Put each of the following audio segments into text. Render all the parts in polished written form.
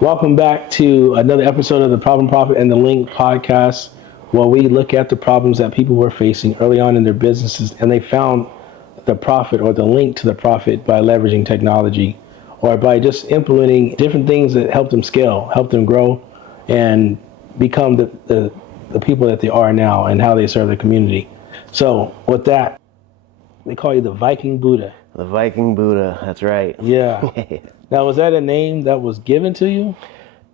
Welcome back to another episode of the Problem Profit and the Link podcast, where we look at the problems that people were facing early on in their businesses, and they found the profit or the link to the profit by leveraging technology or by just implementing different things that help them scale, help them grow, and become the people that they are now and how they serve the community. So with that, they call you the Viking Buddha. The Viking Buddha, that's right. Yeah. Now, was that a name that was given to you?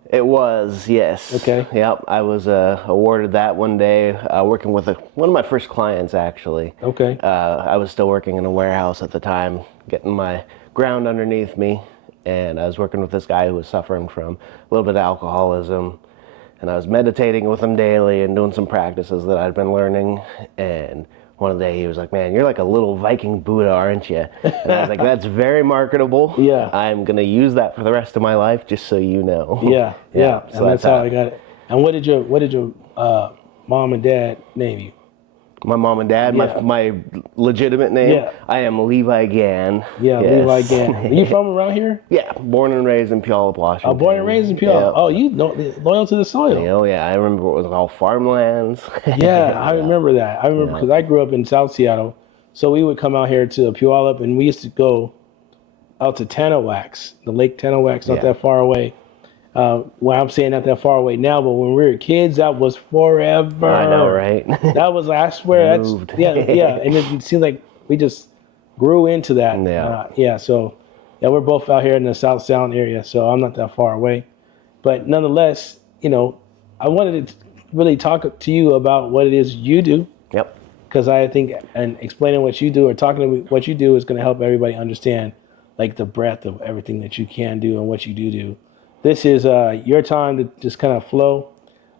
It was, yes. Okay. Yep, I was awarded that one day working with one of my first clients, actually. Okay. I was still working in a warehouse at the time, getting my ground underneath me, and I was working with this guy who was suffering from a little bit of alcoholism, and I was meditating with him daily and doing some practices that I'd been learning, and one day he was like, "Man, you're like a little Viking Buddha, aren't you?" And I was like, "That's very marketable. Yeah. I'm going to use that for the rest of my life, just so you know." Yeah. So And that's how I got it. And what did your mom and dad name you? My mom and dad, Yeah. my legitimate name, Yeah. I am Levi Gann. Yeah, Yes. Levi Gann. Are you from around here? Yeah, born and raised in Puyallup, Washington. Born and raised in Puyallup. Yeah. Oh, you know, loyal to the soil. Oh yeah, I remember it was all farmlands. Yeah, I remember that. I remember because I grew up in South Seattle, so we would come out here to Puyallup, and we used to go out to Tanawax, the Lake Tanawax, not Yeah. that far away. Well, I'm saying not that far away now, but when we were kids, that was forever. I know, right? That was, I swear, that's Moved. yeah, and it seemed like we just grew into that. Yeah. So we're both out here in the South Sound area, so I'm not that far away. But nonetheless, I wanted to really talk to you about what it is you do, Yep. because I think and explaining what you do or talking about what you do is going to help everybody understand like the breadth of everything that you can do and what you do. This is your time to just kind of flow.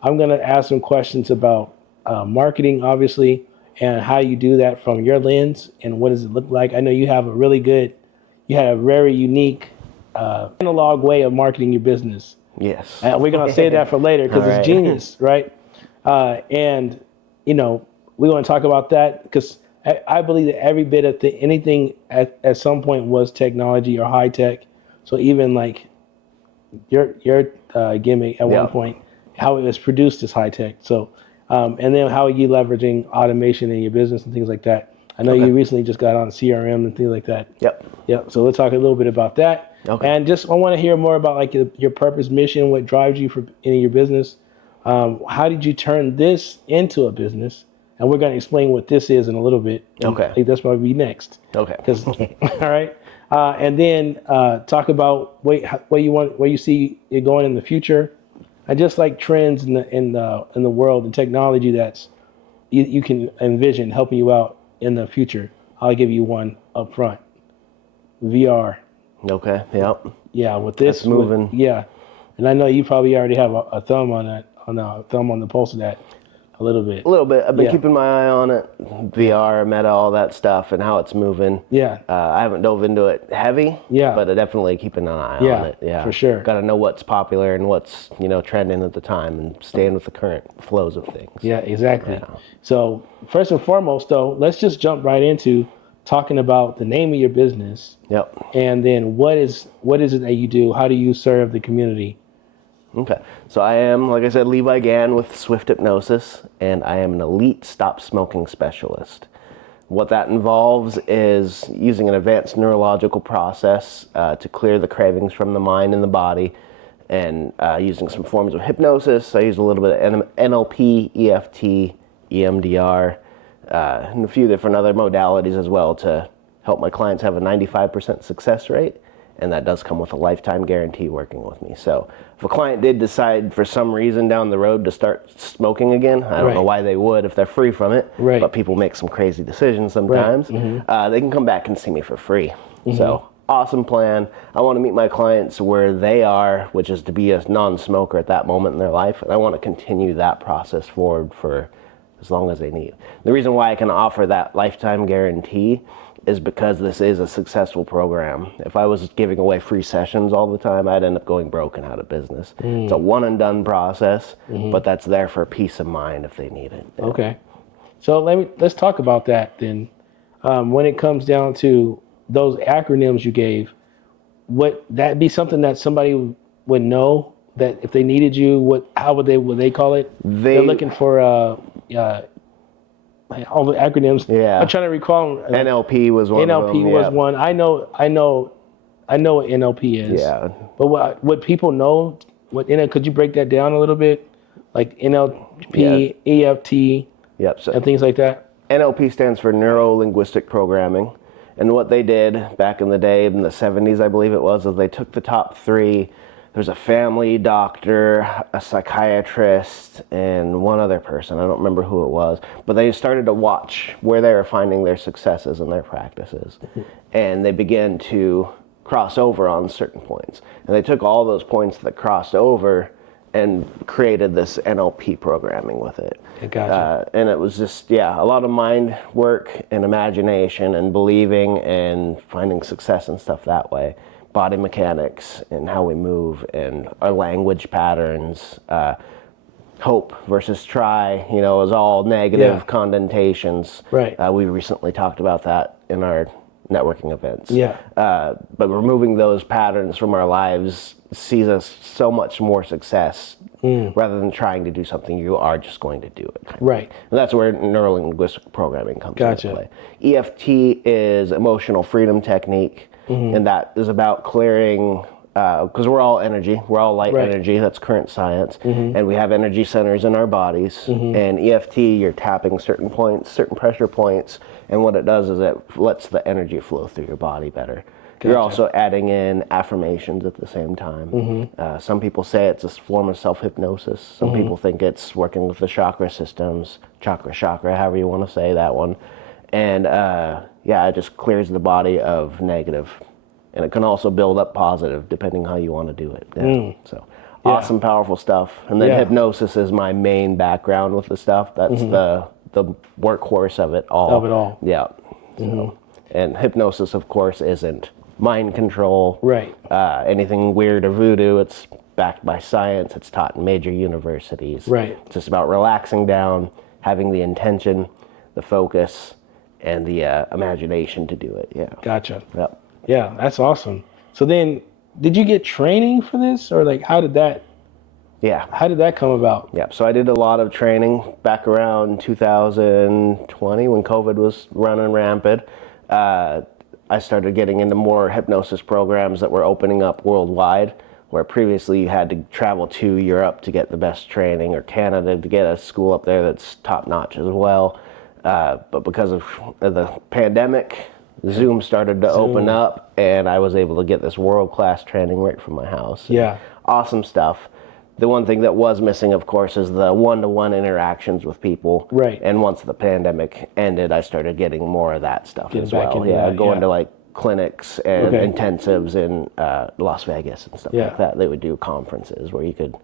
I'm going to ask some questions about marketing, obviously, and how you do that from your lens and what does it look like. I know you have you had a very unique analog way of marketing your business. Yes. And we're going to say that for later because All it's right. genius, right? And, we want to talk about that because I believe that every bit of anything at some point was technology or high tech. So even like your gimmick at one point, how it was produced is high tech. So, and then how are you leveraging automation in your business and things like that? I know you recently just got on CRM and things like that. Yep. So we'll talk a little bit about that. Okay. And just I want to hear more about like your purpose, mission, what drives you in your business. How did you turn this into a business? And we're going to explain what this is in a little bit. Okay. I think that's probably next. Okay. All right. And then talk about where you see it going in the future, and just like trends in the world and technology that's you can envision helping you out in the future. I'll give you one up front. VR. Okay. Yep. Yeah, with this That's moving. and I know you probably already have a thumb on that, thumb on the pulse of that, a little bit. A little bit. I've been keeping my eye on it. VR, Meta, all that stuff, and how it's moving. Yeah. I haven't dove into it heavy. Yeah. But I definitely keeping an eye on it. Yeah. For sure. Got to know what's popular and what's trending at the time, and staying with the current flows of things. Yeah, exactly. Yeah. So first and foremost, though, let's just jump right into talking about the name of your business. Yep. And then what is it that you do? How do you serve the community? Okay, so I am, like I said, Levi Gann with Swift Hypnosis, and I am an elite stop smoking specialist. What that involves is using an advanced neurological process to clear the cravings from the mind and the body, and using some forms of hypnosis. I use a little bit of NLP, EFT, EMDR, and a few different other modalities as well to help my clients have a 95% success rate. And that does come with a lifetime guarantee working with me. So if a client did decide for some reason down the road to start smoking again, I don't know why they would if they're free from it, but people make some crazy decisions sometimes, they can come back and see me for free. So awesome plan. I want to meet my clients where they are, which is to be a non-smoker at that moment in their life. And I want to continue that process forward for as long as they need. The reason why I can offer that lifetime guarantee is because this is a successful program. If I was giving away free sessions all the time, I'd end up going broke and out of business. It's a one and done process, but that's there for peace of mind if they need it. Yeah. Okay. So let's talk about that then. When it comes down to those acronyms you gave, would that be something that somebody would know that if they needed you, how would they call it? They're looking for all the acronyms. Yeah. I'm trying to recall. NLP was one of them. NLP was one. I know what NLP is. Yeah. But what people know, could you break that down a little bit? Like NLP, EFT, So and things like that? NLP stands for Neuro-Linguistic Programming. And what they did back in the day, in the 70s, I believe it was, is they took the top 3. There's a family doctor, a psychiatrist, and one other person. I don't remember who it was. But they started to watch where they were finding their successes in their practices. And they began to cross over on certain points. And they took all those points that crossed over and created this NLP programming with it. Gotcha. And it was just, a lot of mind work and imagination and believing and finding success and stuff that way. Body mechanics and how we move and our language patterns. Hope versus try, is all negative connotations. Right. We recently talked about that in our networking events. Yeah. But removing those patterns from our lives sees us so much more success rather than trying to do something you are just going to do it. Right. And that's where neuro-linguistic programming comes Gotcha. into play. EFT is emotional freedom technique, and that is about clearing, because we're all energy, we're all light energy, that's current science, and we have energy centers in our bodies, and EFT, you're tapping certain points, certain pressure points, and what it does is it lets the energy flow through your body better. Gotcha. You're also adding in affirmations at the same time. Some people say it's a form of self-hypnosis. Some people think it's working with the chakra systems, chakra, however you want to say that one. And it just clears the body of negative. And it can also build up positive depending how you want to do it. So awesome, powerful stuff. And then hypnosis is my main background with the stuff. That's the workhorse of it all. Yeah. So, and hypnosis, of course, isn't mind control. Right. Anything weird or voodoo. It's backed by science. It's taught in major universities. Right. It's just about relaxing down, having the intention, the focus, and the imagination to do it. Yeah. Gotcha. Yep. Yeah, that's awesome. So then, did you get training for this, or like how did that come about? Yeah, so I did a lot of training back around 2020 when COVID was running rampant. I started getting into more hypnosis programs that were opening up worldwide, where previously you had to travel to Europe to get the best training, or Canada to get a school up there that's top notch as well. But because of the pandemic, Zoom started to open up, and I was able to get this world-class training right from my house. Yeah. Awesome stuff. The one thing that was missing, of course, is the one-to-one interactions with people. Right. And once the pandemic ended, I started getting more of that stuff as well. Going to like clinics and intensives in Las Vegas and stuff like that. They would do conferences where you could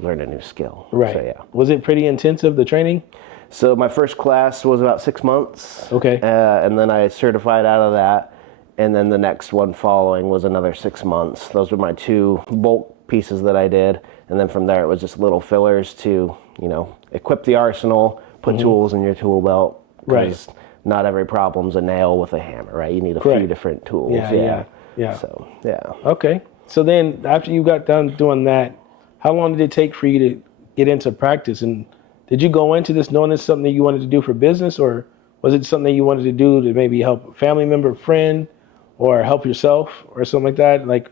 learn a new skill. Right. So, Was it pretty intensive, the training? So my first class was about 6 months. Okay. And then I certified out of that. And then the next one following was another 6 months. Those were my 2 bulk pieces that I did. And then from there, it was just little fillers to, equip the arsenal, put tools in your tool belt. Because not every problem's a nail with a hammer, right? You need a few different tools. Yeah. So, yeah. Okay. So then after you got done doing that, how long did it take for you to get into practice? And did you go into this knowing it's something that you wanted to do for business, or was it something you wanted to do to maybe help a family member, friend, or help yourself or something like that? Like,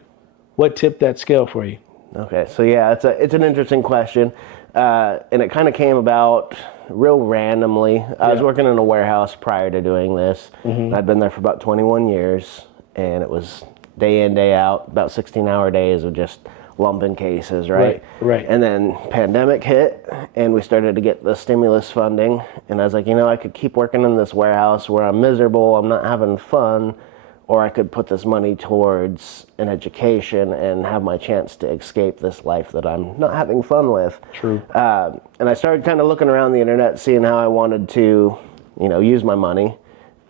what tipped that scale for you? Okay, so it's an interesting question, and it kind of came about real randomly. I was working in a warehouse prior to doing this. I'd been there for about 21 years, and it was day in, day out, about 16-hour days of just lumping cases, right? Right. And then pandemic hit, and we started to get the stimulus funding, and I was like, I could keep working in this warehouse where I'm miserable, I'm not having fun, or I could put this money towards an education and have my chance to escape this life that I'm not having fun with. True. And I started kind of looking around the internet, seeing how I wanted to, use my money.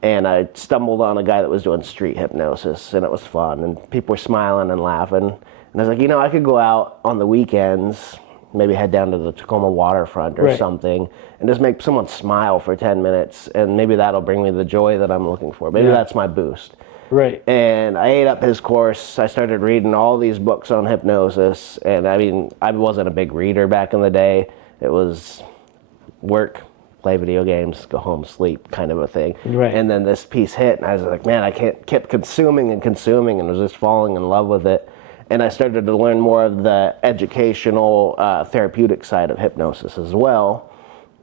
And I stumbled on a guy that was doing street hypnosis, and it was fun, and people were smiling and laughing. And I was like, I could go out on the weekends, maybe head down to the Tacoma waterfront or something, and just make someone smile for 10 minutes, and maybe that'll bring me the joy that I'm looking for. Maybe that's my boost. Right. And I ate up his course. I started reading all these books on hypnosis. And I mean, I wasn't a big reader back in the day. It was work, play video games, go home, sleep kind of a thing. Right. And then this piece hit, and I was like, man, I kept consuming and was just falling in love with it. And I started to learn more of the educational, therapeutic side of hypnosis as well,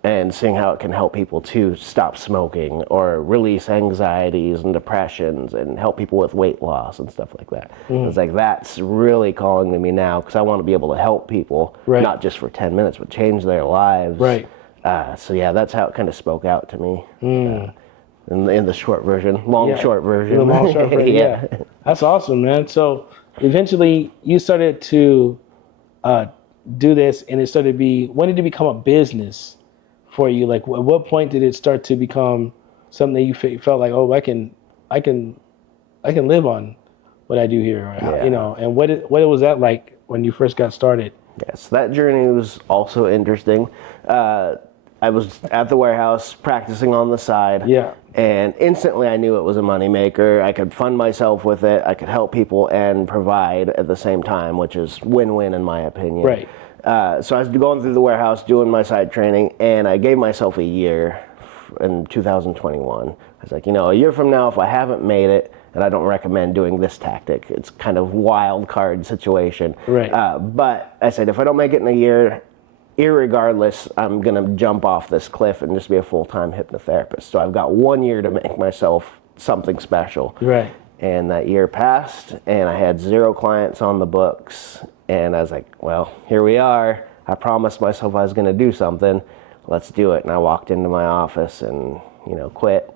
and seeing how it can help people to stop smoking or release anxieties and depressions and help people with weight loss and stuff like that. It's like, that's really calling to me now, because I want to be able to help people, not just for 10 minutes, but change their lives. Right. So yeah, that's how it kind of spoke out to me. In the short version, short version. The long short version. Yeah. That's awesome, man. So eventually you started to do this, and it started to be, when did it become a business for you? Like, at what point did it start to become something that you felt like, oh, I can live on what I do here, or how, you know? And what was that like when you first got started? Yes, that journey was also interesting. I was at the warehouse practicing on the side. Yeah. And instantly I knew it was a moneymaker. I could fund myself with it. I could help people and provide at the same time, which is win-win in my opinion. Right. So I was going through the warehouse doing my side training, and I gave myself a year in 2021. I was like, a year from now, if I haven't made it, and I don't recommend doing this tactic. It's kind of wild card situation. Right. But I said, if I don't make it in a year, irregardless, I'm going to jump off this cliff and just be a full-time hypnotherapist. So I've got 1 year to make myself something special. Right. And that year passed, and I had 0 clients on the books. And I was like, well, here we are. I promised myself I was going to do something. Let's do it. And I walked into my office and, quit.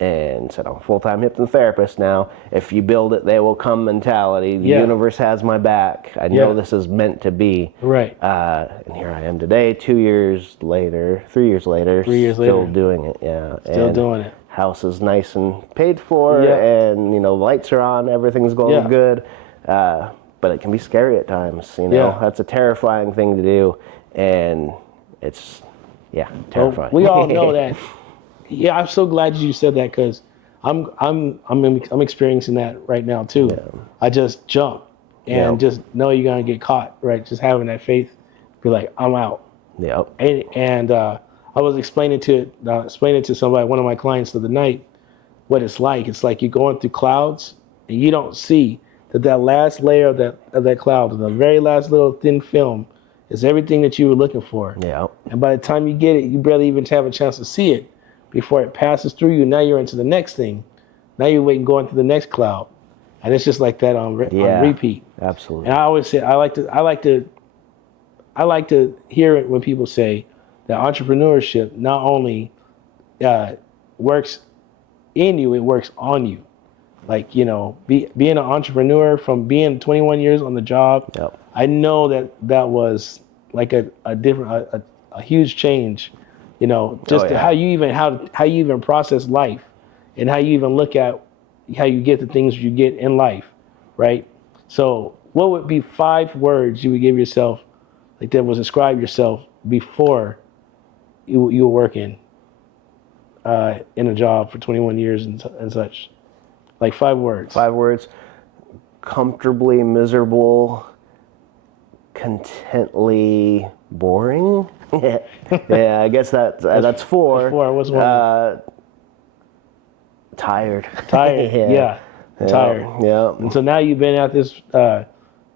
And said, I'm a full-time hypnotherapist now. If you build it, they will come mentality. The universe has my back. I know this is meant to be. Right. And here I am today, 3 years later, still doing it. Yeah. Still doing it. House is nice and paid for, and lights are on. Everything's going good. But it can be scary at times. That's a terrifying thing to do, and it's terrifying. Well, we all know that. Yeah, I'm so glad you said that, because I'm experiencing that right now too. Yeah. I just jump and just know you're gonna get caught, right? Just having that faith, be like, I'm out. Yep. And I was explaining to somebody, one of my clients the other night, what it's like. It's like you're going through clouds and you don't see that last layer of that cloud, the very last little thin film, is everything that you were looking for. Yeah. And by the time you get it, you barely even have a chance to see it before it passes through you. Now you're into the next thing. Now you're waiting, going to the next cloud, and it's just like that on repeat. Absolutely. And I always say I like to hear it when people say that entrepreneurship not only works in you, it works on you. Like, being an entrepreneur, from being 21 years on the job, I know that was like a huge change. How you even process life, and how you even look at how you get the things you get in life, right? So what would be 5 words you would give yourself, like that would describe yourself before you were working in a job for 21 years and such? Like 5 words. 5 words. Comfortably miserable, contently boring. Yeah, I guess that's 4. That's 4. What's one? Tired. Tired. Yeah. Tired. Yeah. And so now you've been at this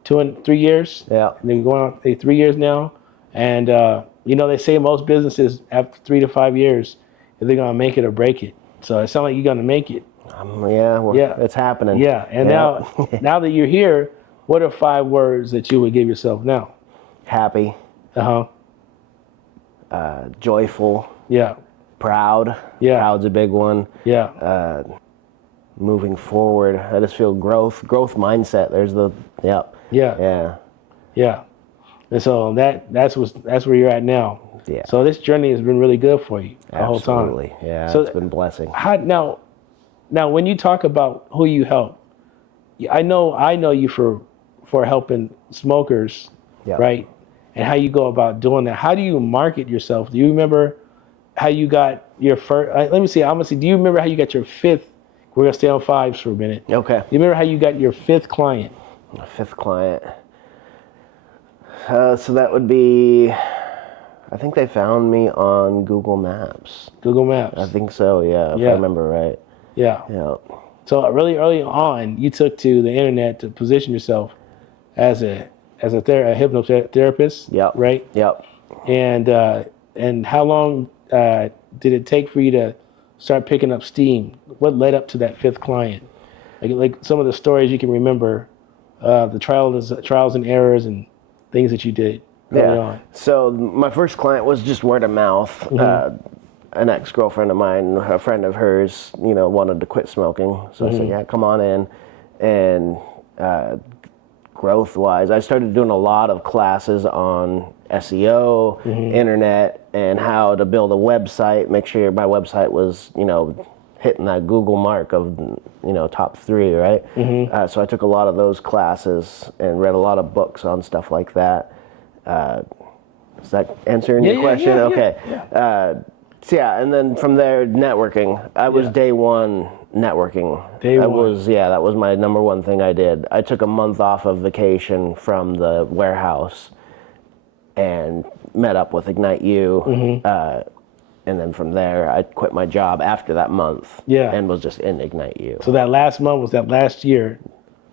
2 and 3 years. Yeah. And then going on 3 years now, and they say most businesses after 3 to 5 years, if they're gonna make it or break it. So it sounds like you're gonna make it. It's happening. Yeah. And now that you're here, what are 5 words that you would give yourself now? Happy. Joyful. Yeah. Proud. Yeah. Proud's a big one. Yeah. Moving forward, I just feel growth mindset. There's the Yeah. And so that's where you're at now. Yeah. So this journey has been really good for you the whole time. Absolutely. Yeah. So it's been a blessing. Now, when you talk about who you help, I know you for helping smokers, right? And how you go about doing that. How do you market yourself? Do you remember how you got your first? Let me see. I'm gonna see. Do you remember how you got your 5th We're gonna stay on fives for a minute. Okay. You remember how you got your fifth client? My fifth client. So that would be, I think they found me on Google Maps. Google Maps. I think so, yeah, if I remember right. Yeah. Yeah. So really early on, you took to the internet to position yourself as a hypnotherapist. Yep. Right. Yep. And how long did it take for you to start picking up steam? What led up to that fifth client? Like some of the stories you can remember, the trials and errors and things that you did early on. So my first client was just word of mouth. An ex-girlfriend of mine, a friend of hers, wanted to quit smoking. So I said, yeah, come on in. And growth-wise, I started doing a lot of classes on SEO, internet, and how to build a website, make sure my website was, hitting that Google mark of, top 3, right? So I took a lot of those classes and read a lot of books on stuff like that. Is that answering your question? Okay. Yeah. And then from there, networking. I was day one networking. That was my number one thing I did. I took a month off of vacation from the warehouse and met up with Ignite U. And then from there, I quit my job after that month and was just in Ignite U. So that last month was that last year.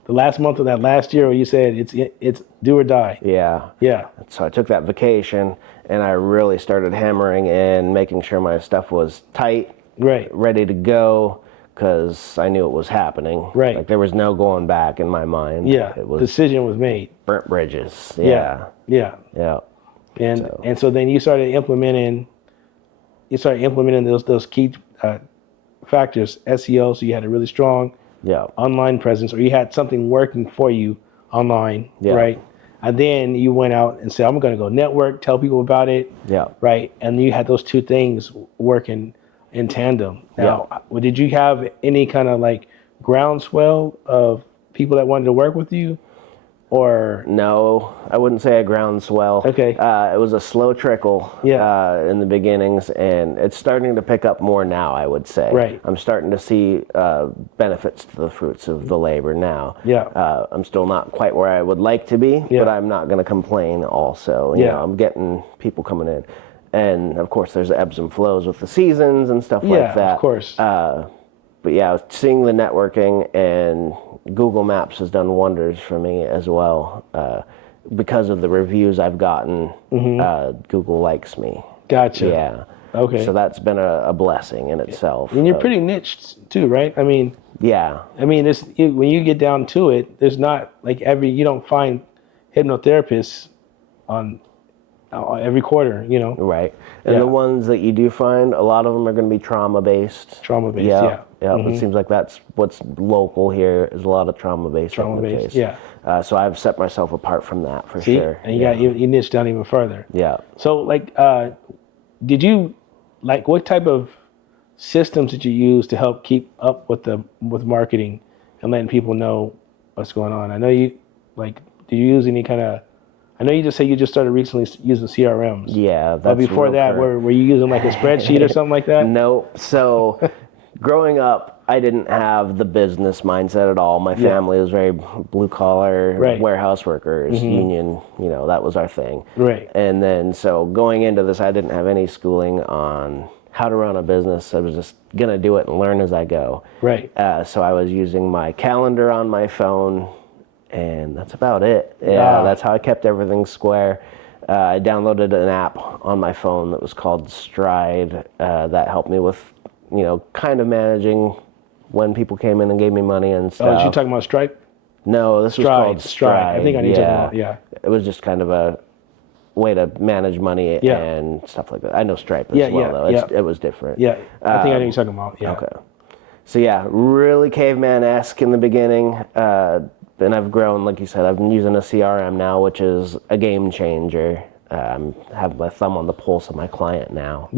The last month of that last year where you said it's do or die. Yeah. Yeah. So I took that vacation and I really started hammering in, making sure my stuff was tight, ready to go, because I knew it was happening. Right. Like there was no going back in my mind. Yeah. It was decision was made. burnt bridges. Yeah. And so then you started implementing those key factors, SEO. So you had a really strong online presence, or you had something working for you online, right? And then you went out and said, I'm going to go network, tell people about it, right? And you had those two things working in tandem. Now, did you have any kind of like groundswell of people that wanted to work with you? Or no, I wouldn't say a groundswell. Okay. It was a slow trickle in the beginnings, and it's starting to pick up more now, I would say. Right. I'm starting to see benefits to the fruits of the labor now. I'm still not quite where I would like to be, but I'm not going to complain also. You know, I'm getting people coming in. And, of course, there's ebbs and flows with the seasons and stuff like that. Yeah, of course. But yeah, seeing the networking and Google Maps has done wonders for me as well. Because of the reviews I've gotten, Google likes me. Gotcha. Yeah. Okay. So that's been a blessing in itself. And you're pretty niche too, right? I mean, when you get down to it, there's not like you don't find hypnotherapists on every quarter, Right. And the ones that you do find, a lot of them are going to be trauma-based. Trauma-based, Yeah. It seems like that's what's local here, is a lot of trauma-based. Trauma-based, so I've set myself apart from that for See? sure. And you niche down even further. Yeah. So did you, what type of systems did you use to help keep up with marketing and letting people know what's going on? I know did you use any kind of, I know you just say you just started recently using CRMs. Yeah, that's but before that, were you using like a spreadsheet or something like that? No. So growing up, I didn't have the business mindset at all. My family was very blue collar, warehouse workers, union, that was our thing. Right. And then so going into this, I didn't have any schooling on how to run a business. I was just going to do it and learn as I go. Right. So I was using my calendar on my phone, and that's about it. That's how I kept everything square. I downloaded an app on my phone that was called Stride that helped me with, kind of managing when people came in and gave me money and stuff. Oh, you talking about Stripe? No, this was called Stride. I think I need to know. It was just kind of a way to manage money and stuff like that. I know Stripe as well, though. It was different. Yeah, I think I know what you're talking about. Yeah. Okay. So yeah, really caveman-esque in the beginning. And I've grown, like you said, I've been using a CRM now, which is a game changer. I have my thumb on the pulse of my client now,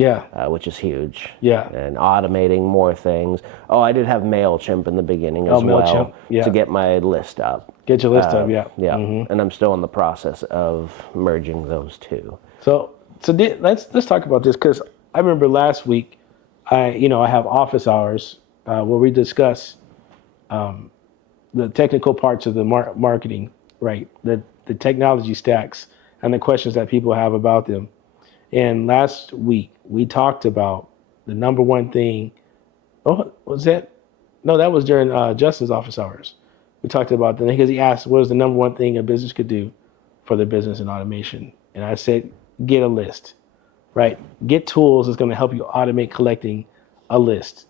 which is huge. Yeah. And automating more things. Oh, I did have MailChimp in the beginning as well to get my list up. Get your list up, Yeah. And I'm still in the process of merging those two. So let's talk about this, because I remember last week, I have office hours where we discuss the technical parts of the marketing, right? The technology stacks and the questions that people have about them. And last week we talked about the number one thing. Oh, was that? No, that was during Justin's office hours. We talked about that because he asked, "What is the number one thing a business could do for their business and automation?" And I said, "Get a list, right? Get tools that's going to help you automate collecting a list."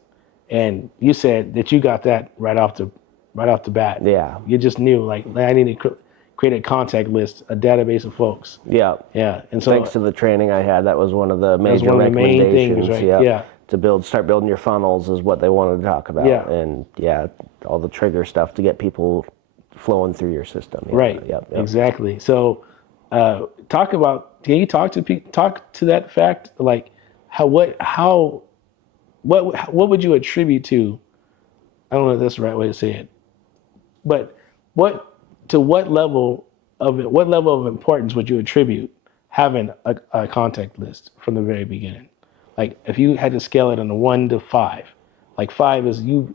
And you said that you got that right off the bat. Yeah. You just knew, like, I need to create a contact list, a database of folks. Yeah. Yeah. And so thanks to the training I had, that was one of the major one of the main recommendations. things, right? Yeah. To start building your funnels is what they wanted to talk about. Yeah. And all the trigger stuff to get people flowing through your system. Right. Yep. Exactly. So, can you talk to that fact? Like, what would you attribute to? I don't know if that's the right way to say it, but what level of importance would you attribute having a contact list from the very beginning? Like, if you had to scale it on a 1 to 5, like 5 is you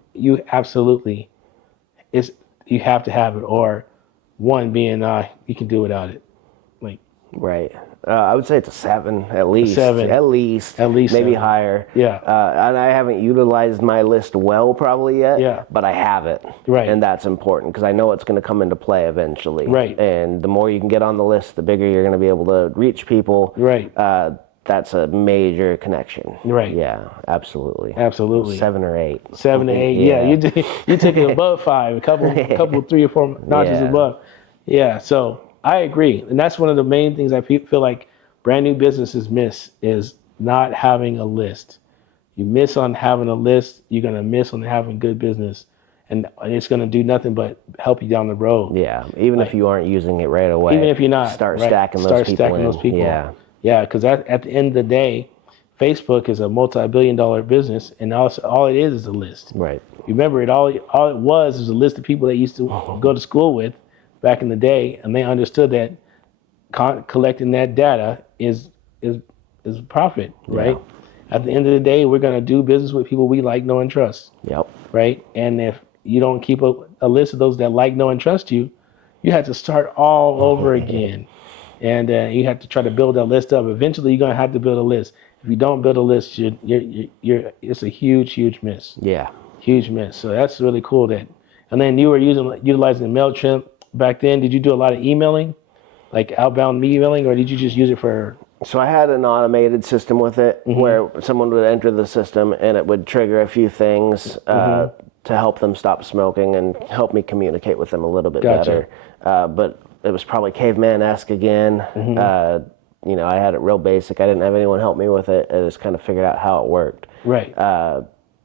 absolutely you have to have it, or 1 being you can do without it. Like, Right. I would say it's a 7 at least. 7. At least. Maybe 7. higher. Yeah. And I haven't utilized my list well probably yet. Yeah. But I have it. Right. And that's important because I know it's going to come into play eventually. Right. And the more you can get on the list, the bigger you're going to be able to reach people. Right. That's a major connection. Right. Yeah. Absolutely. 7 or 8. 7 to 8. Yeah. You took it above 5, a couple 3 or 4 notches above. Yeah. So I agree, and that's one of the main things I feel like brand new businesses miss is not having a list. You miss on having a list, you're gonna miss on having good business, and it's gonna do nothing but help you down the road. Yeah, even if you aren't using it right away. Even if you're not, start stacking those people. Yeah, yeah, because at the end of the day, Facebook is a multi-billion-dollar business, and all it is a list. Right. Remember, all it was a list of people that used to go to school with back in the day, and they understood that collecting that data is profit, right? Yeah. At the end of the day, we're going to do business with people we like, know, and trust. Yep. Right? And if you don't keep a list of those that like, know, and trust you, you have to start all over again. And you have to try to build that list up. Eventually, you're going to have to build a list. If you don't build a list, it's a huge miss. Yeah. Huge miss. So that's really cool. And then you were utilizing MailChimp back then. Did you do a lot of emailing, like outbound emailing, or did you just use it for? So I had an automated system with it where someone would enter the system and it would trigger a few things to help them stop smoking and help me communicate with them a little bit better. But it was probably caveman-esque again. I had it real basic. I didn't have anyone help me with it. I just kind of figured out how it worked. Right.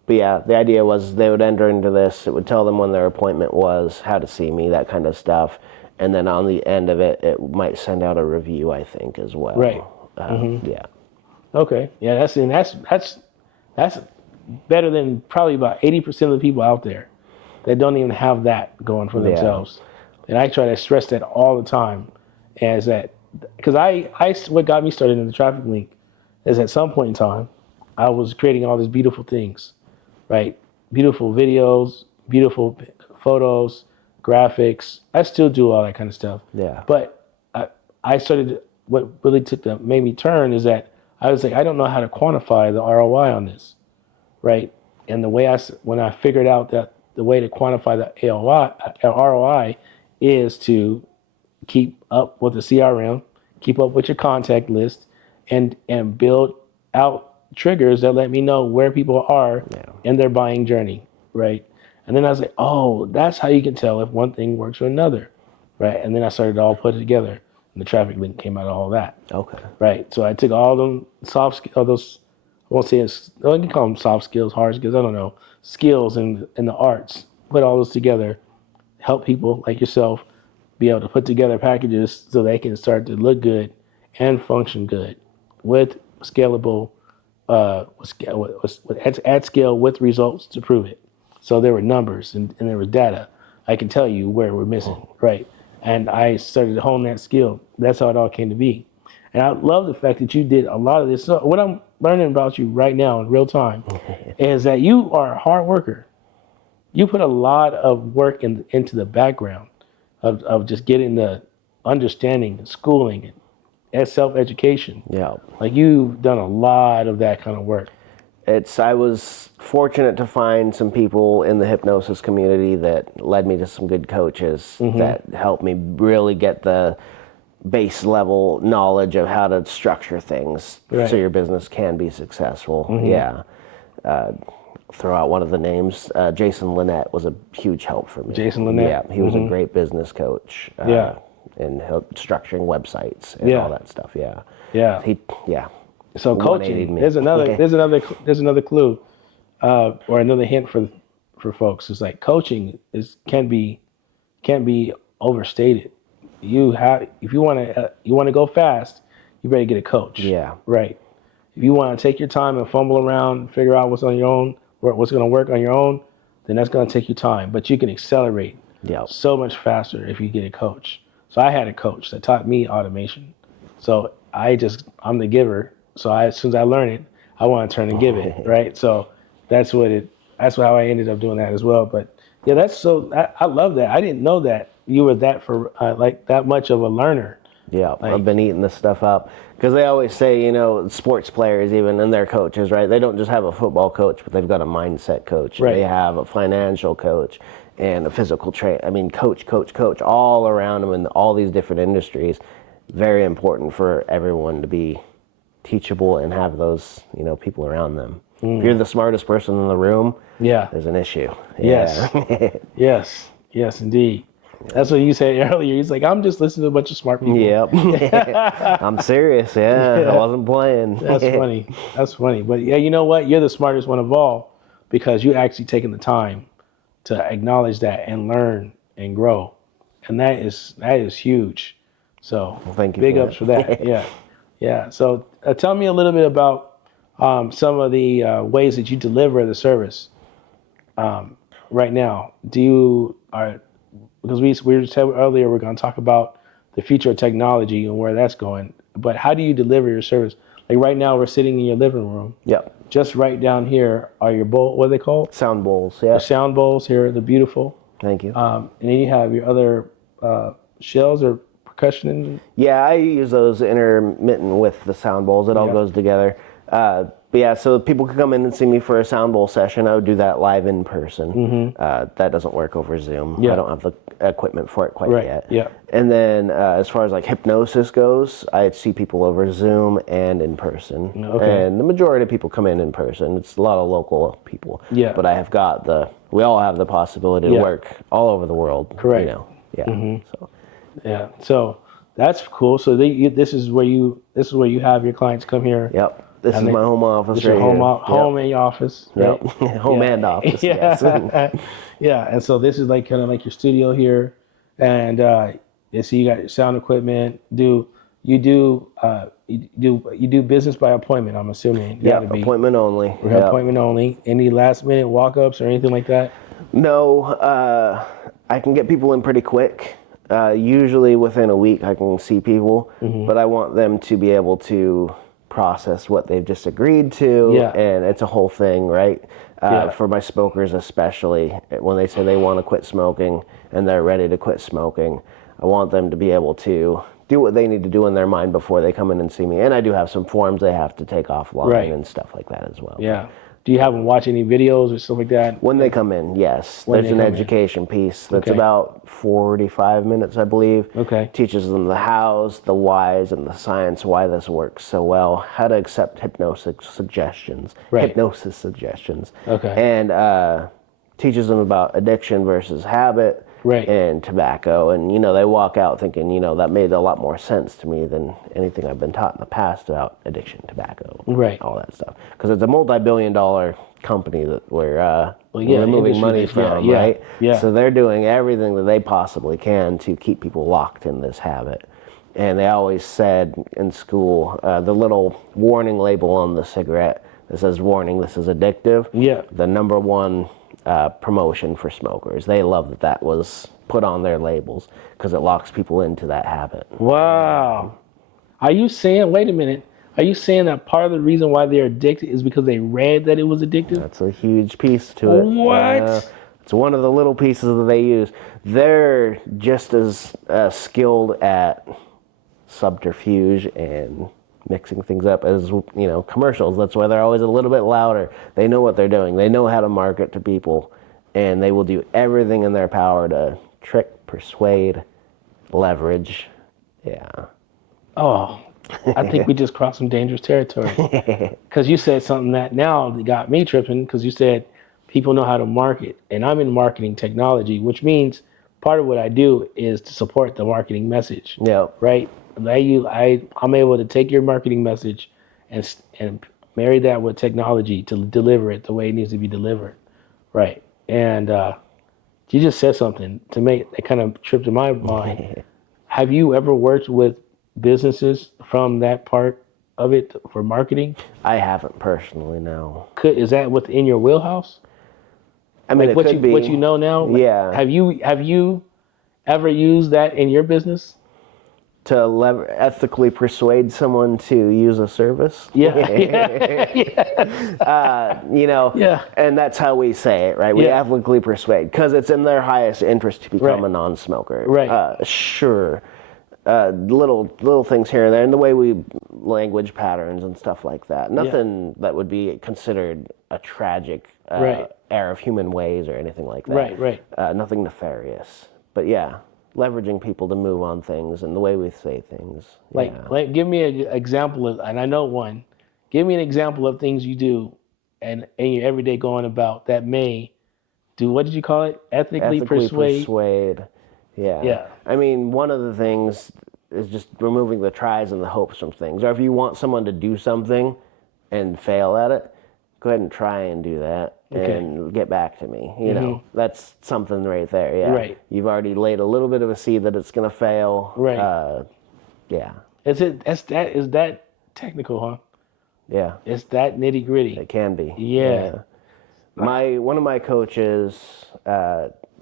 But yeah, the idea was they would enter into this. It would tell them when their appointment was, how to see me, that kind of stuff. And then on the end of it, it might send out a review, I think, as well. Right. Yeah. Okay. Yeah, that's better than probably about 80% of the people out there that don't even have that going for themselves. And I try to stress that all the time, as that because what got me started in the Traffic Link is at some point in time, I was creating all these beautiful things. Right, beautiful videos, beautiful photos, graphics. I still do all that kind of stuff. Yeah. But I started. What really made me turn is that I was like, I don't know how to quantify the ROI on this, right? And when I figured out that the way to quantify the ROI is to keep up with the CRM, keep up with your contact list, and build out triggers that let me know where people are in their buying journey, right? And then I was like, oh, that's how you can tell if one thing works or another, right? And then I started to all put it together, and the Traffic Link came out of all that. Okay. Right. So I took all them soft skills, those, I won't say it's, you can call them soft skills, hard skills, I don't know, skills in the arts, put all those together, help people like yourself be able to put together packages so they can start to look good and function good with scalable at scale with results to prove it. So there were numbers and there was data. I can tell you where we're missing, right? And I started to hone that skill. That's how it all came to be. And I love the fact that you did a lot of this. So what I'm learning about you right now in real time is that you are a hard worker. You put a lot of work into the background of just getting the understanding, the schooling, and self-education. Yeah. Like you've done a lot of that kind of work. I was fortunate to find some people in the hypnosis community that led me to some good coaches that helped me really get the base level knowledge of how to structure things so your business can be successful. Yeah. Throw out one of the names. Jason Lynette was a huge help for me. Jason Lynette? Yeah, he was a great business coach. And structuring websites and all that stuff. Yeah. Yeah. Yeah. So coaching, there's another clue, or another hint for folks. It's like coaching can't be overstated. If you want to go fast, you better get a coach. Yeah. Right. If you want to take your time and fumble around and figure out what's on your own, what's going to work on your own, then that's going to take you time. But you can accelerate so much faster if you get a coach. So I had a coach that taught me automation. So I'm the giver. So as soon as I learn it, I want to turn and give it, right? So that's how I ended up doing that as well. But yeah, I love that. I didn't know that you were that like that much of a learner. Yeah, I've been eating this stuff up. Because they always say, sports players even and their coaches, right? They don't just have a football coach, but they've got a mindset coach. Right. They have a financial coach and a physical trainer. I mean, coach, all around them in all these different industries. Very important for everyone to be teachable and have those, people around them. If you're the smartest person in the room, there's an issue. Yes, indeed. That's what you said earlier. He's like, I'm just listening to a bunch of smart people. Yep. I'm serious. I wasn't playing. That's funny. But yeah, you know what? You're the smartest one of all because you actually taken the time to acknowledge that and learn and grow. And that is huge. So thank you. Big ups for that. Yeah. So tell me a little bit about some of the ways that you deliver the service right now. Because we were said earlier, we're going to talk about the future of technology and where that's going. But how do you deliver your service? Like right now, we're sitting in your living room. Yep. Just right down here are your bowl. What are they called? Sound bowls. Yeah. The sound bowls here. They're beautiful. Thank you. And then you have your other shells or percussion. Yeah, I use those intermittent with the sound bowls. It all goes together. But yeah, so people could come in and see me for a sound bowl session. I would do that live in person. That doesn't work over Zoom. I don't have the equipment for it quite yet. Yeah. And then as far as like hypnosis goes, I see people over Zoom and in person. Okay. And the majority of people come in person. It's a lot of local people. Yeah. But we all have the possibility to work all over the world. Correct. So that's cool. So this is where you have your clients come here. Yep. This is my home office. This is your home and your office. Right? Yep. Home and office. Yes. Yeah. And so this is like kind of like your studio here, and so you got your sound equipment. You do business by appointment, I'm assuming. Yeah. Appointment only. Appointment only. Any last minute walk-ups or anything like that? No. I can get people in pretty quick. Usually within a week I can see people, but I want them to be able to process what they've just agreed to, and it's a whole thing, right? For my smokers especially, when they say they want to quit smoking and they're ready to quit smoking, I want them to be able to do what they need to do in their mind before they come in and see me. And I do have some forms they have to take offline and stuff like that as well. Yeah. Do you have them watch any videos or stuff like that? When they come in, yes. There's an education piece that's about 45 minutes, I believe. Okay. Teaches them the hows, the whys, and the science, why this works so well, how to accept hypnosis suggestions. Okay. And teaches them about addiction versus habit. And tobacco, and they walk out thinking, that made a lot more sense to me than anything I've been taught in the past about addiction, tobacco, all that stuff. Because it's a multi-billion-dollar company that we're moving money from, right? Yeah. So they're doing everything that they possibly can to keep people locked in this habit. And they always said in school, the little warning label on the cigarette that says, "Warning, this is addictive." Yeah. The number one promotion for smokers. They love that was put on their labels because it locks people into that habit. Wow. Are you saying? Wait a minute. Are you saying that part of the reason why they're addicted is because they read that it was addictive? That's a huge piece to it. Yeah. What? It's one of the little pieces that they use. They're just as skilled at subterfuge and mixing things up as commercials. That's why they're always a little bit louder. They know what they're doing. They know how to market to people, and they will do everything in their power to trick, persuade, leverage. Yeah. Oh, I think we just crossed some dangerous territory. Because you said something that now got me tripping. Because you said people know how to market, and I'm in marketing technology, which means part of what I do is to support the marketing message. Yep. Right? I'm able to take your marketing message and marry that with technology to deliver it the way it needs to be delivered. Right? And you just said something to make that kind of tripped in my mind. Have you ever worked with businesses from that part of it for marketing? I haven't personally, no. Is that within your wheelhouse? I mean, Like it could be. what you know now? Yeah. Have you ever used that in your business? To ethically persuade someone to use a service. Yeah. Yeah. And that's how we say it, right? We Yeah. ethically persuade because it's in their highest interest to become Right. a non-smoker. Right. Sure. Little things here and there, and the way we language patterns and stuff like that. Nothing that would be considered a tragic Right. error of human ways or anything like that. Right. Nothing nefarious. But yeah, leveraging people to move on things and the way we say things. Like give me an example of, and I know one. Give me an example of things you do and in your everyday going about that may do, what did you call it? Ethically persuade. Yeah. Yeah. I mean, one of the things is just removing the tries and the hopes from things. Or if you want someone to do something and fail at it, go ahead and try and do that and get back to me. You know, that's something right there. Yeah. Right. You've already laid a little bit of a seed that it's going to fail. Right. Yeah. Is that technical, huh? Yeah. It's that nitty gritty. It can be. Yeah. One of my coaches,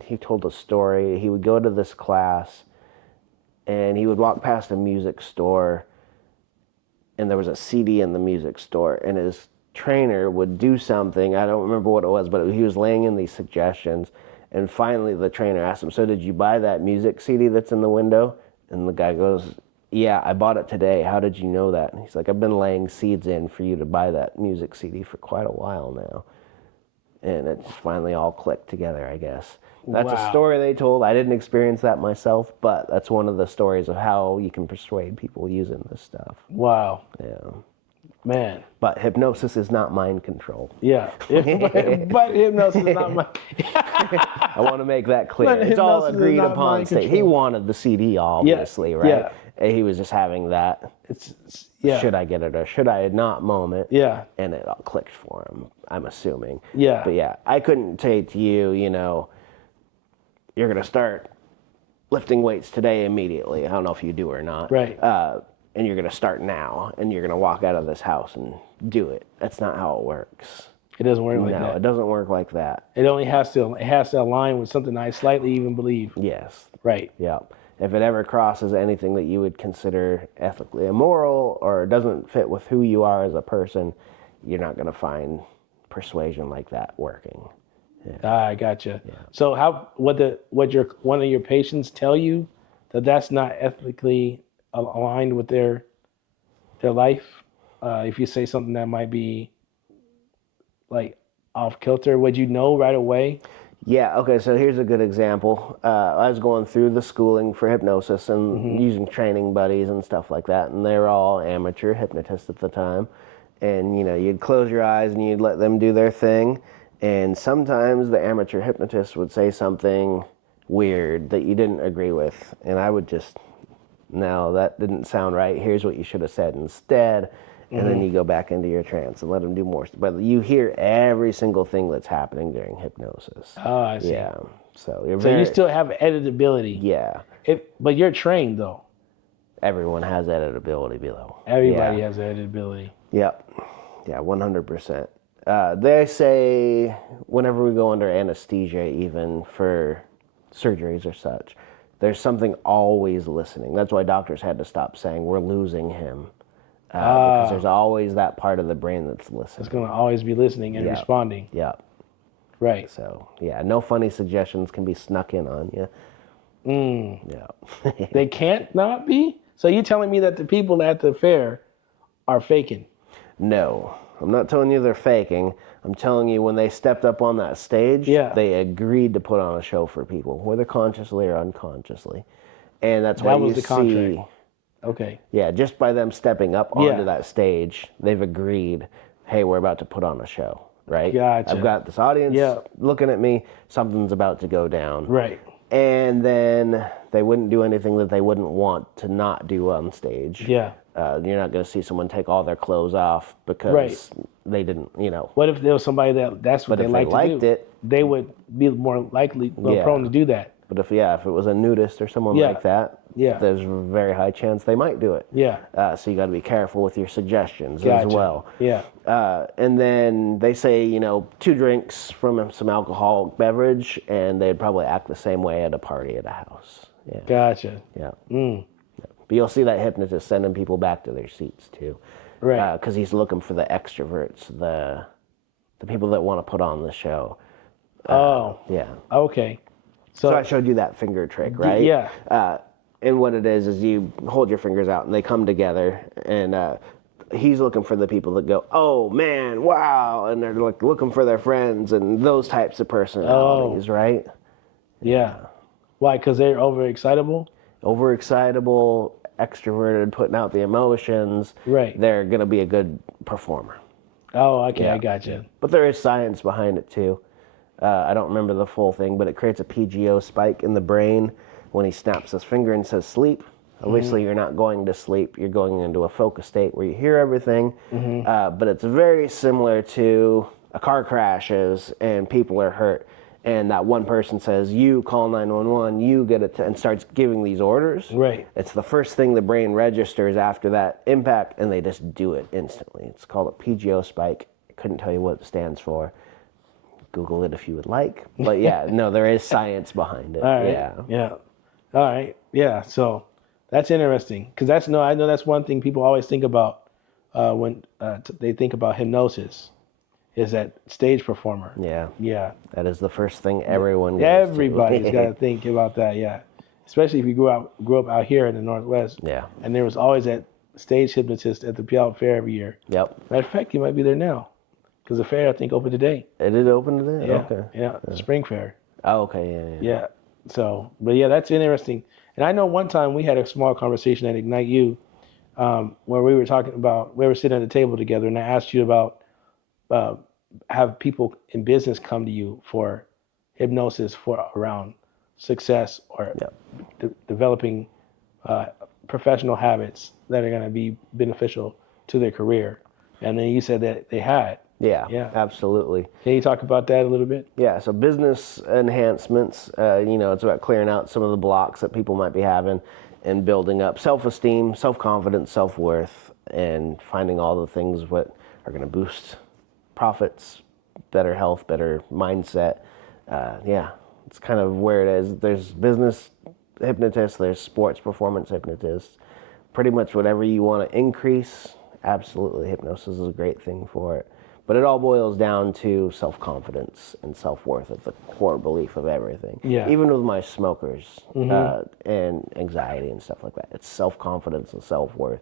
he told a story. He would go to this class, and he would walk past a music store, and there was a CD in the music store, and his trainer would do something. I don't remember what it was, but he was laying in these suggestions, and finally the trainer asked him, "So did you buy that music CD that's in the window?" And the guy goes, "Yeah, I bought it today. How did you know that?" And he's like, "I've been laying seeds in for you to buy that music CD for quite a while now." And it just finally all clicked together, I guess. That's a story they told. I didn't experience that myself, but that's one of the stories of how you can persuade people using this stuff. Wow. Yeah. Man. But hypnosis is not mind control. Yeah. But hypnosis is not my... I want to make that clear. But It's all hypnosis is agreed not upon mind state. He control. wanted the CD, obviously, right? Yeah. And he was just having that, should I get it or should I not moment. Yeah. And it all clicked for him, I'm assuming. Yeah. But yeah, I couldn't say to you, you're going to start lifting weights today immediately. I don't know if you do or not. Right. And you're going to start now, and you're going to walk out of this house and do it. That's not how it works. It doesn't work like that. No, it doesn't work like that. It only has to align with something I slightly even believe. Yes. Right. Yeah. If it ever crosses anything that you would consider ethically immoral or doesn't fit with who you are as a person, you're not going to find persuasion like that working. Yeah. I gotcha. Yeah. So what one of your patients tell you that's not ethically aligned with their life? If you say something that might be like off kilter, would you know right away? Yeah, okay, so here's a good example. I was going through the schooling for hypnosis and using training buddies and stuff like that, and they were all amateur hypnotists at the time. And, you'd close your eyes and you'd let them do their thing. And sometimes the amateur hypnotist would say something weird that you didn't agree with. And I would just, no, that didn't sound right. Here's what you should have said instead. And then you go back into your trance and let them do more. But you hear every single thing that's happening during hypnosis. Oh, I see. Yeah. So you still have editability. Yeah. But you're trained, though. Everyone has editability below. Everybody has editability. Yep. Yeah, 100%. They say whenever we go under anesthesia, even for surgeries or such, there's something always listening. That's why doctors had to stop saying we're losing him, because there's always that part of the brain that's listening. It's going to always be listening and responding. Yeah. Right. So yeah, no funny suggestions can be snuck in on you. Yeah. They can't not be? So you're telling me that the people at the fair are faking? No, I'm not telling you they're faking. I'm telling you when they stepped up on that stage, they agreed to put on a show for people, whether consciously or unconsciously. And that's why you see... contract. Okay. Yeah, just by them stepping up onto that stage, they've agreed, hey, we're about to put on a show, right? Gotcha. I've got this audience looking at me, something's about to go down. Right. And then they wouldn't do anything that they wouldn't want to not do on stage. Yeah. You're not going to see someone take all their clothes off because they didn't, you know. What if there was somebody that's what they like to do? But if they liked it, they would be more likely, prone to do that. But if it was a nudist or someone like that, there's a very high chance they might do it. Yeah. So you got to be careful with your suggestions as well. Yeah. And then they say, 2 drinks from some alcoholic beverage, and they'd probably act the same way at a party at a house. Yeah. Gotcha. Yeah. But you'll see that hypnotist sending people back to their seats too. Right. Because he's looking for the extroverts, the people that want to put on the show. Yeah. Okay. So I showed you that finger trick, right? Yeah. And what it is you hold your fingers out and they come together, and he's looking for the people that go, oh man, wow, and they're like looking for their friends and those types of personalities, right? Yeah. Why? Because they're overexcitable? Overexcitable, extroverted, putting out the emotions. Right. They're going to be a good performer. Oh, okay, I gotcha. But there is science behind it too. I don't remember the full thing, but it creates a PGO spike in the brain when he snaps his finger and says sleep. Obviously, you're not going to sleep. You're going into a focus state where you hear everything. But it's very similar to a car crashes and people are hurt. And that one person says, you call 911, you get it, and starts giving these orders. Right. It's the first thing the brain registers after that impact, and they just do it instantly. It's called a PGO spike. I couldn't tell you what it stands for. Google it if you would like. But yeah, no, there is science behind it. All right. Yeah. All right. Yeah. So that's interesting because I know that's one thing people always think about when they think about hypnosis is that stage performer. Yeah. Yeah. That is the first thing everyone goes Everybody's got to think about that. Yeah. Especially if you grew up out here in the Northwest. Yeah. And there was always that stage hypnotist at the Puyallup Fair every year. Yep. Matter of fact, he might be there now. Because the fair, I think, opened today. It did open today? Yeah, Okay. yeah, the spring fair. Oh, okay, Yeah, so, but yeah, that's interesting. And I know one time we had a small conversation at Ignite You where we were sitting at the table together, and I asked you about have people in business come to you for hypnosis for around success or developing professional habits that are going to be beneficial to their career. And then you said that they had. Yeah, absolutely. Can you talk about that a little bit? Yeah, so business enhancements, it's about clearing out some of the blocks that people might be having and building up self-esteem, self-confidence, self-worth, and finding all the things what are going to boost profits, better health, better mindset. It's kind of where it is. There's business hypnotists, there's sports performance hypnotists, pretty much whatever you want to increase. Absolutely, hypnosis is a great thing for it. But it all boils down to self-confidence and self-worth at the core belief of everything. Yeah. Even with my smokers and anxiety and stuff like that, it's self-confidence and self-worth.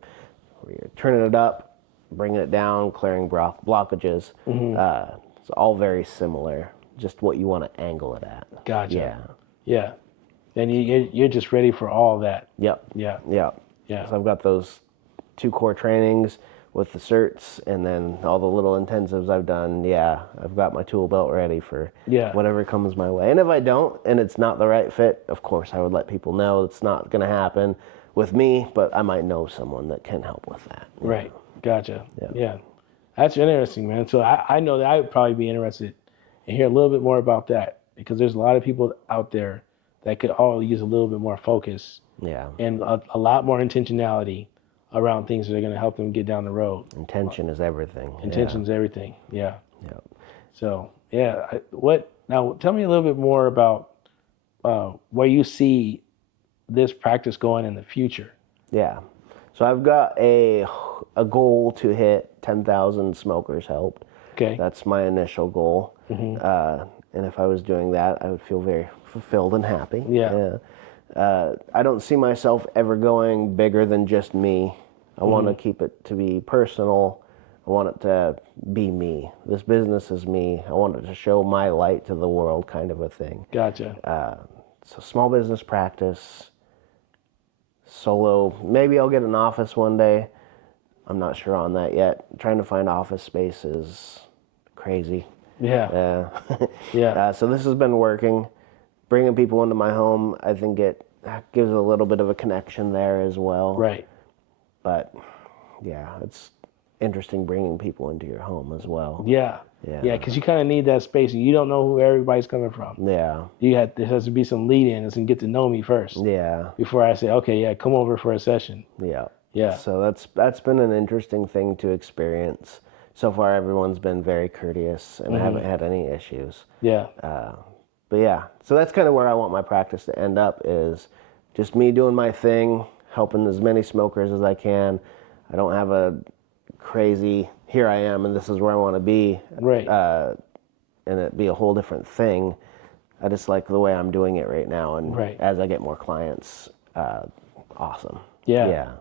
Where you're turning it up, bringing it down, clearing blockages. It's all very similar, just what you want to angle it at. Gotcha. Yeah. And you're just ready for all that. Yep. Yeah. So I've got those 2 core trainings with the certs, and then all the little intensives I've done. I've got my tool belt ready for whatever comes my way. And if I don't, and it's not the right fit, of course I would let people know it's not going to happen with me, but I might know someone that can help with that. Right. Gotcha. Yeah. That's interesting, man. So I know that I would probably be interested in hear a little bit more about that, because there's a lot of people out there that could all use a little bit more focus and a lot more intentionality around things that are going to help them get down the road. Intention is everything. Intention is everything. Yeah. So now tell me a little bit more about where you see this practice going in the future? Yeah. So I've got a goal to hit 10,000 smokers helped. Okay. That's my initial goal. And if I was doing that, I would feel very fulfilled and happy. Yeah. I don't see myself ever going bigger than just me. I want to keep it to be personal. I want it to be me. This business is me. I want it to show my light to the world, kind of a thing. Gotcha. So small business practice, solo. Maybe I'll get an office one day. I'm not sure on that yet. Trying to find office space is crazy. Yeah. Yeah. So this has been working. Bringing people into my home, I think it gives a little bit of a connection there as well. Right. But yeah, it's interesting bringing people into your home as well. Yeah. Yeah. Because you kind of need that space, and you don't know who everybody's coming from. Yeah. There has to be some lead-ins and get to know me first. Yeah. Before I say, okay, yeah, come over for a session. Yeah. Yeah. So that's been an interesting thing to experience. So far, everyone's been very courteous, and I haven't had any issues. Yeah. But yeah, so that's kind of where I want my practice to end up, is just me doing my thing, helping as many smokers as I can. I don't have a crazy, here I am and this is where I want to be, Right. And it be a whole different thing. I just like the way I'm doing it right now, and as I get more clients, awesome. Yeah. Yeah.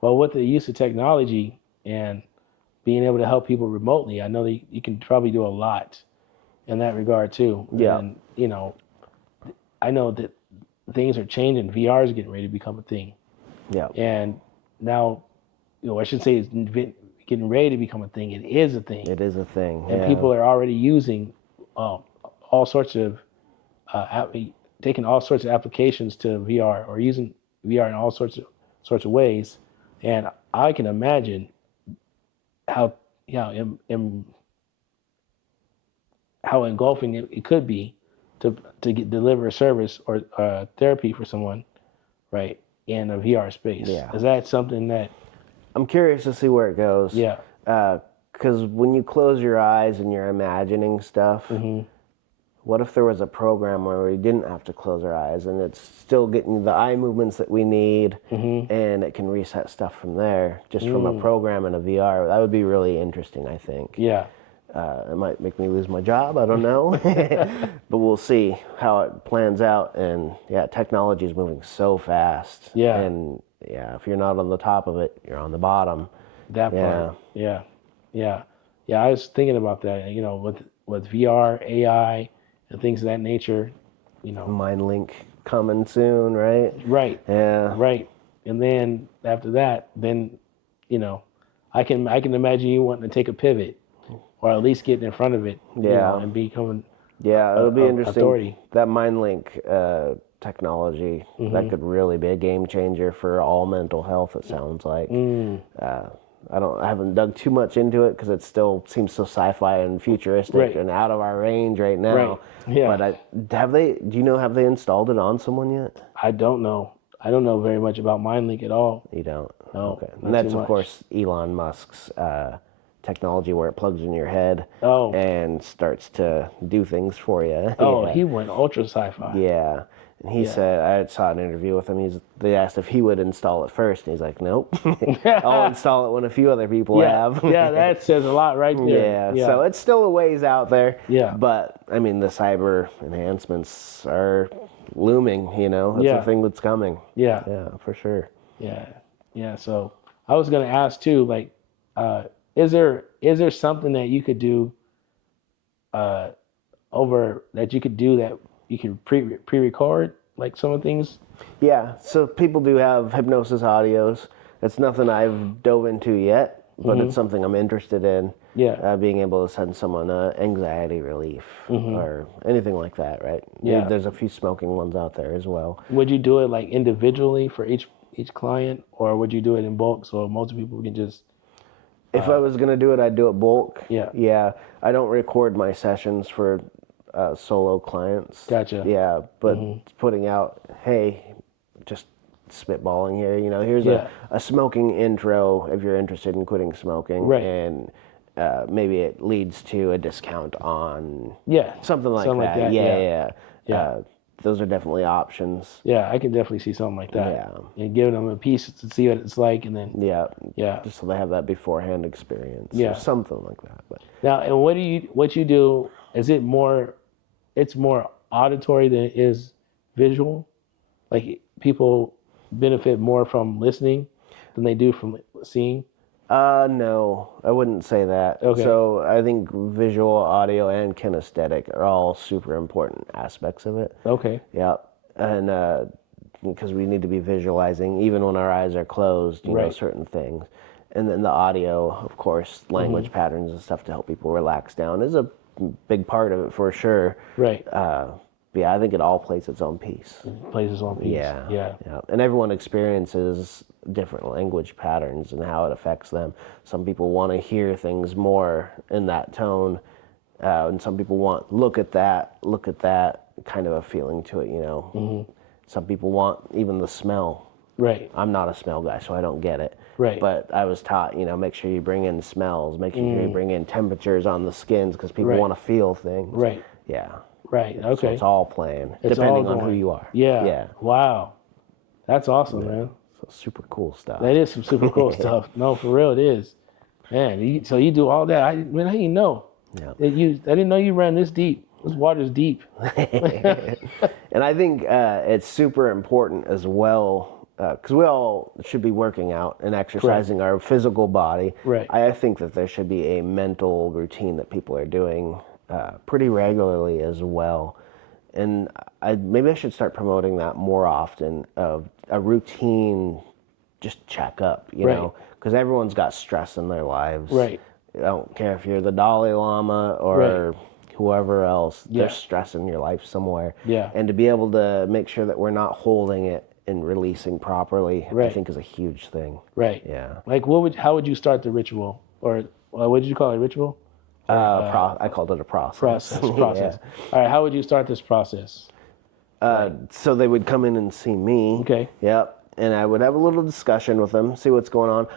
Well, with the use of technology and being able to help people remotely, I know that you can probably do a lot in that regard too. Yeah. And, I know that things are changing. VR is getting ready to become a thing. Yeah. And now, I should say it's getting ready to become a thing. It is a thing. It is a thing. And people are already using all sorts of, taking all sorts of applications to VR, or using VR in all sorts of ways. And I can imagine how how engulfing it could be to deliver a service or therapy for someone, right, in a VR space. Yeah. Is that something that... I'm curious to see where it goes. Yeah. Because when you close your eyes and you're imagining stuff, what if there was a program where we didn't have to close our eyes, and it's still getting the eye movements that we need, and it can reset stuff from there, just from a program and a VR? That would be really interesting, I think. Yeah. It might make me lose my job, I don't know. But we'll see how it plans out. And yeah, technology is moving so fast. Yeah. And yeah, if you're not on the top of it, you're on the bottom. That part. Yeah. I was thinking about that, with VR, AI, and things of that nature, Mind Link coming soon, right? Right. Yeah. Right. And then after that, I can imagine you wanting to take a pivot, or at least get in front of it, and becoming it'll be interesting. Authority. That Mind Link technology, that could really be a game changer for all mental health, it sounds like. I haven't dug too much into it because it still seems so sci-fi and futuristic and out of our range right now. Right. Yeah. But have they installed it on someone yet? I don't know. I don't know very much about MindLink at all. You don't? No. Okay. And that's of course Elon Musk's technology, where it plugs in your head and starts to do things for you. He went ultra sci-fi. Yeah. And he said, I saw an interview with him, they asked if he would install it first, and he's like, nope. I'll install it when a few other people have. Yeah, that says a lot right there. Yeah, so it's still a ways out there. Yeah. But, I mean, the cyber enhancements are looming, It's a thing that's coming. Yeah. Yeah, for sure. Yeah, so I was going to ask, too, like, is there something that you could do that you can pre-record, like some of the things? Yeah, so people do have hypnosis audios. It's nothing I've dove into yet, but it's something I'm interested in. Yeah. Being able to send someone anxiety relief or anything like that, right? Yeah. There's a few smoking ones out there as well. Would you do it like individually for each client, or would you do it in bulk so multiple people can just... If I was going to do it, I'd do it bulk. Yeah. Yeah. I don't record my sessions for solo clients. Gotcha. Yeah, but putting out, hey, just spitballing here, here's a smoking intro if you're interested in quitting smoking. Right. And maybe it leads to a discount on Yeah. something like Something that. like that, Yeah. those are definitely options. Yeah, I can definitely see something like that. Yeah. And giving them a piece to see what it's like, and then Yeah, just so they have that beforehand experience, or something like that. But now, and what you do, is it more? It's more auditory than it is visual. Like people benefit more from listening than they do from seeing. No, I wouldn't say that. Okay. So I think visual, audio, and kinesthetic are all super important aspects of it. Okay. Yeah, and because we need to be visualizing even when our eyes are closed, you know, certain things. And then the audio, of course, language patterns and stuff to help people relax down is a big part of it for sure. Right. Yeah, I think it all plays its own piece. Plays its own piece. Yeah. And everyone experiences different language patterns and how it affects them. Some people want to hear things more in that tone, and some people want look at that kind of a feeling to it, you know. Some people want even the smell. Right. I'm not a smell guy, so I don't get it. Right. But I was taught, you know, make sure you bring in smells, make sure you bring in temperatures on the skins because people want to feel things. Right. Yeah. Right. Okay. So it's all playing, depending on who you are. Yeah. Wow. That's awesome, man. So super cool stuff. That is some super cool stuff. No, for real, it is. Man, so you do all that. I didn't know. Yeah. I didn't know you ran this deep. This water's deep. And I think it's super important as well, because we all should be working out and exercising our physical body. Right. I think that there should be a mental routine that people are doing pretty regularly as well. And maybe I should start promoting that more often, of a routine just checkup, you know, because everyone's got stress in their lives. Right. I don't care if you're the Dalai Lama or whoever else, there's stress in your life somewhere. Yeah. And to be able to make sure that we're not holding it and releasing properly, I think is a huge thing. Right. Yeah. Like how would you start the ritual? Or what did you call it, ritual? I called it a process. Process. All right, how would you start this process? So they would come in and see me. Okay. Yep. And I would have a little discussion with them, see what's going on.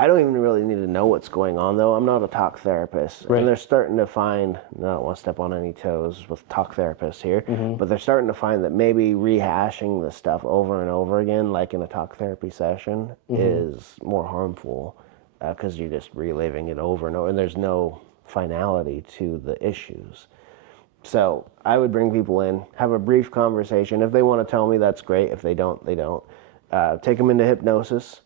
I don't even really need to know what's going on, though. I'm not a talk therapist. Right. And they're starting to find, I don't want to step on any toes with talk therapists here, but they're starting to find that maybe rehashing the stuff over and over again, like in a talk therapy session, is more harmful because you're just reliving it over and over, and there's no finality to the issues. So I would bring people in, have a brief conversation. If they want to tell me, that's great. If they don't, they don't. Take them into hypnosis.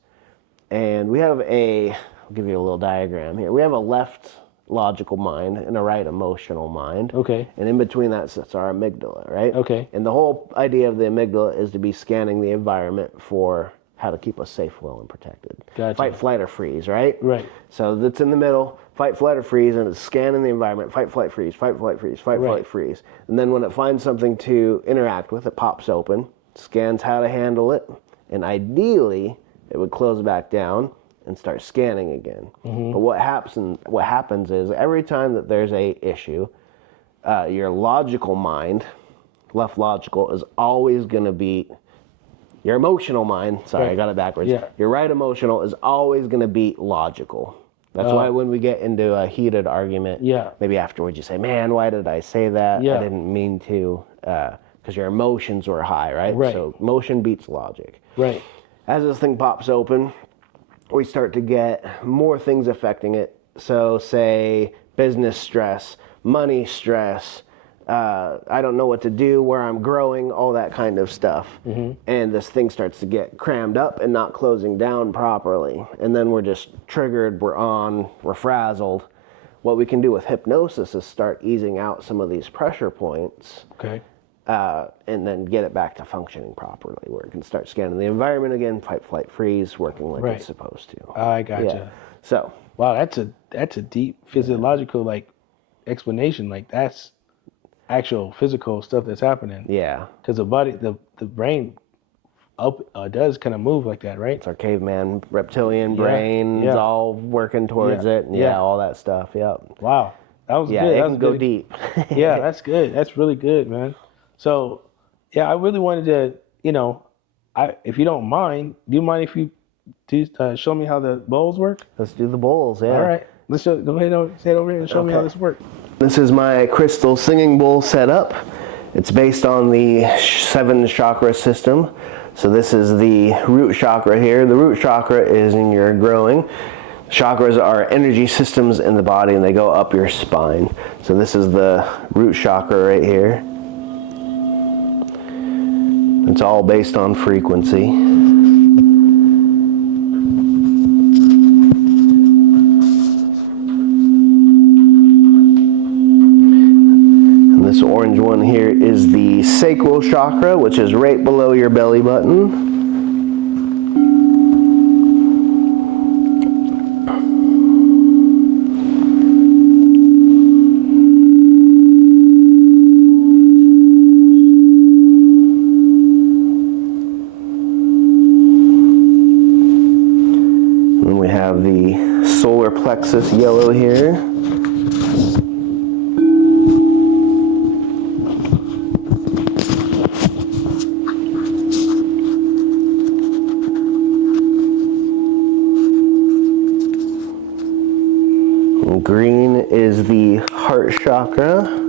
And we have I'll give you a little diagram here. We have a left logical mind and a right emotional mind. Okay. And in between that sits our amygdala, right? Okay. And the whole idea of the amygdala is to be scanning the environment for how to keep us safe, well, and protected. Gotcha. Fight, flight, or freeze, right? Right. So that's in the middle, fight, flight, or freeze, and it's scanning the environment, fight, flight, freeze, fight, flight, freeze, fight, flight, freeze. And then when it finds something to interact with, it pops open, scans how to handle it, and ideally, it would close back down and start scanning again. But what happens is every time that there's a issue, your logical mind, left logical, is always going to beat your emotional mind. Sorry, I got it backwards. Yeah. Your right emotional is always going to beat logical. That's why when we get into a heated argument, maybe afterwards you say, man, why did I say that? I didn't mean to, because your emotions were high, right? So emotion beats logic. Right. As this thing pops open, we start to get more things affecting it. So say business stress, money stress, I don't know what to do, where I'm growing, all that kind of stuff. And this thing starts to get crammed up and not closing down properly. And then we're just triggered, we're frazzled. What we can do with hypnosis is start easing out some of these pressure points. Okay. And then get it back to functioning properly, where it can start scanning the environment again, fight, flight, freeze, working like it's supposed to. I gotcha. Yeah. So, wow, that's a deep physiological explanation. Like that's actual physical stuff that's happening. Yeah. Because the body, the brain, does kind of move like that, right? It's our caveman reptilian brain. It's all working towards it. And all that stuff. Yep. Wow, that was good. Yeah, it that can was go good. deep. Yeah, that's good. That's really good, man. So, yeah, I really wanted to, if you don't mind, do you mind if you show me how the bowls work? Let's do the bowls, yeah. All right. Let's go ahead and say it over here and show me how this works. This is my crystal singing bowl set up. It's based on the 7 chakra system. So this is the root chakra here. The root chakra is in your growing. Chakras are energy systems in the body, and they go up your spine. So this is the root chakra right here. It's all based on frequency. And this orange one here is the sacral chakra, which is right below your belly button. The solar plexus yellow here. And green is the heart chakra.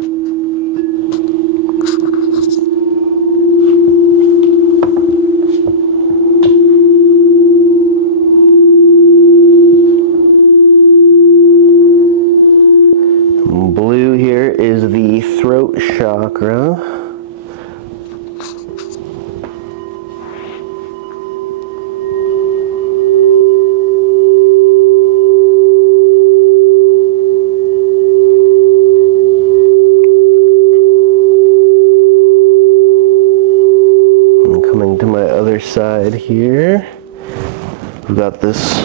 Blue here is the throat chakra. And coming to my other side here, we've got this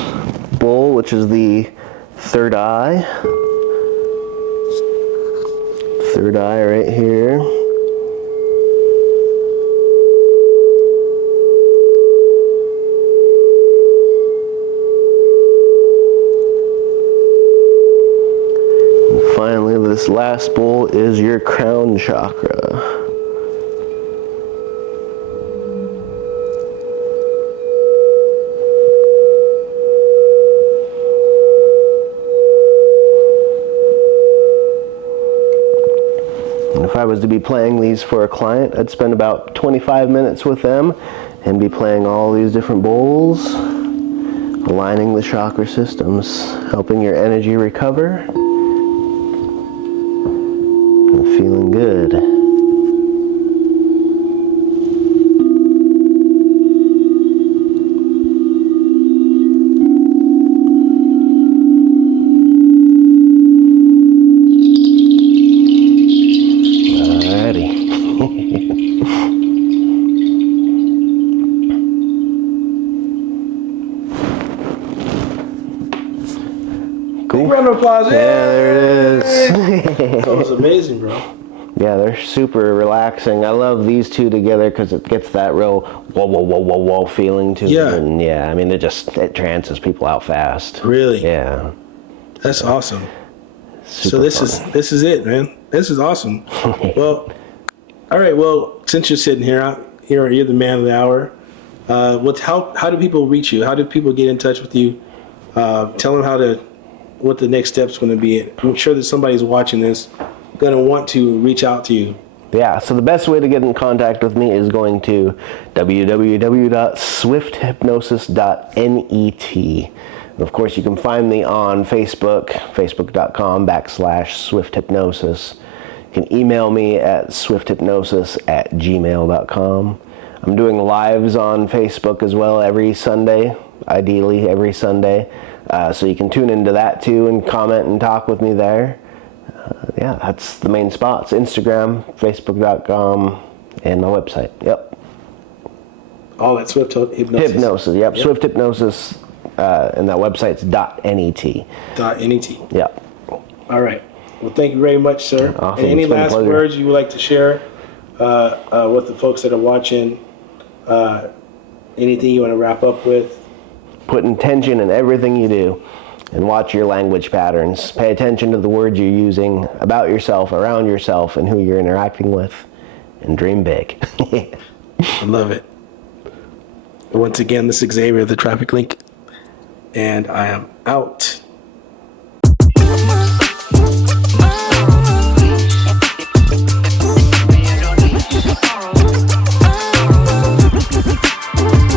bowl, which is the third eye. Third eye right here. And finally, this last bowl is your crown chakra. If I was to be playing these for a client, I'd spend about 25 minutes with them and be playing all these different bowls, aligning the chakra systems, helping your energy recover, and feeling good. Cool. Big round of applause. Yeah, there it is. That was amazing, bro. Yeah, they're super relaxing. I love these two together because it gets that real whoa, whoa, whoa, whoa, whoa feeling to it. And yeah, I mean, it trances people out fast. Really? Yeah. That's awesome. Super so this fun. this is it, man. This is awesome. Well, all right. Well, since you're sitting here, you're the man of the hour. How do people reach you? How do people get in touch with you? Tell them what the next step's going to be. I'm sure that somebody's watching this going to want to reach out to you. Yeah, so the best way to get in contact with me is going to www.swifthypnosis.net. And of course, you can find me on Facebook, facebook.com/swifthypnosis. You can email me at swifthypnosis@gmail.com. I'm doing lives on Facebook as well every Sunday, ideally every Sunday. So you can tune into that too and comment and talk with me there. Yeah, that's the main spots. Instagram, facebook.com, and my website. Yep. All that Swift Hypnosis. Hypnosis, yep. Swift Hypnosis, and that website's .net. .net. Yep. All right. Well, thank you very much, sir. Awesome. And any last words you would like to share with the folks that are watching? Anything you want to wrap up with? Put intention in everything you do and watch your language patterns. Pay attention to the words you're using about yourself, around yourself, and who you're interacting with, and dream big. I love it. Once again, this is Xavier, the Traffic Link, and I am out.